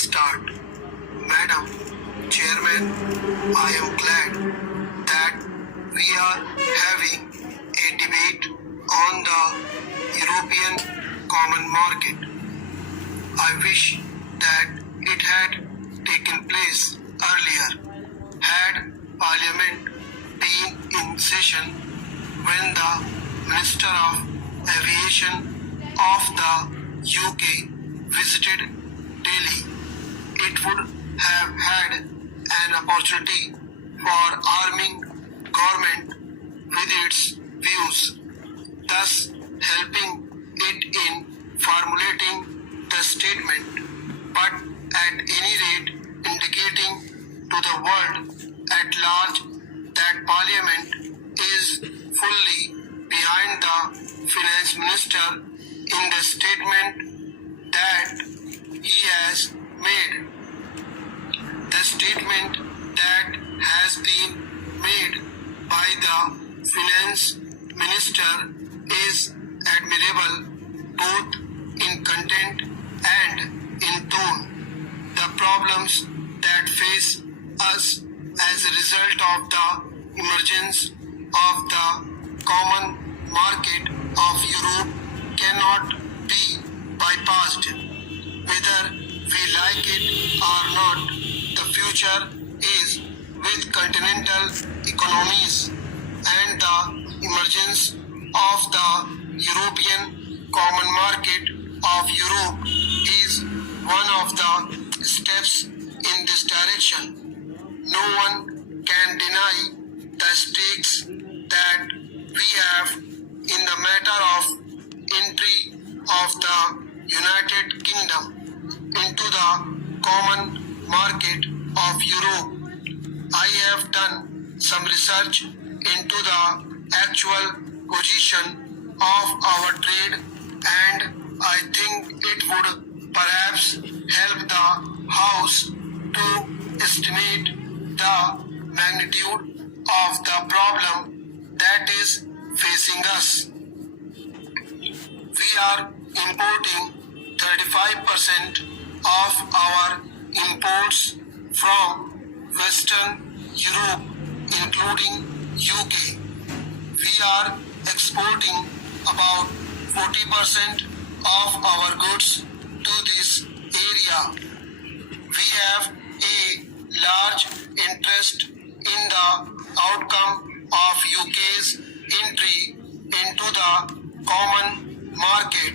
start. Madam Chairman, I am glad that we are having a debate on the European Common Market. I wish that it had taken place earlier. Had Parliament been in session when the Minister of Aviation of the UK visited Delhi, it would have had an opportunity for arming government with its views, thus helping it in formulating the statement, but at any rate indicating to the world at large that Parliament is fully behind the Finance Minister in the statement that he has made. The statement that has been made by the Finance Minister is admirable both in content and in tone. The problems that face us as a result of the emergence of the common market of Europe cannot be bypassed. Whether we like it or not, the future is with continental economies, and the emergence of the European Common Market of Europe is one of the steps in this direction. No one can deny the stakes that we have in the matter of entry of the United Kingdom into the common market of Europe. I have done some research into the actual position of our trade, and I think it would perhaps help the House to estimate the magnitude of the problem that is facing us. We are importing 35% of our imports from Western Europe, including UK. We are exporting about 40% of our goods to this area. We have a large interest in the outcome of UK's entry into the common market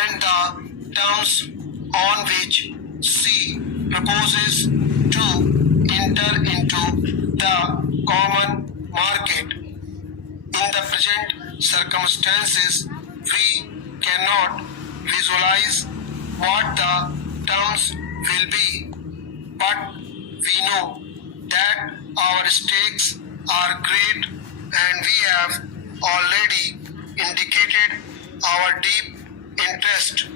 and the terms on which C proposes to enter into the common market. In the present circumstances, we cannot visualize what the terms will be, but we know that our stakes are great, and we have already indicated our deep interest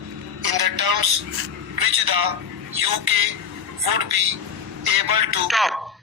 in the terms which the UK would be able to stop.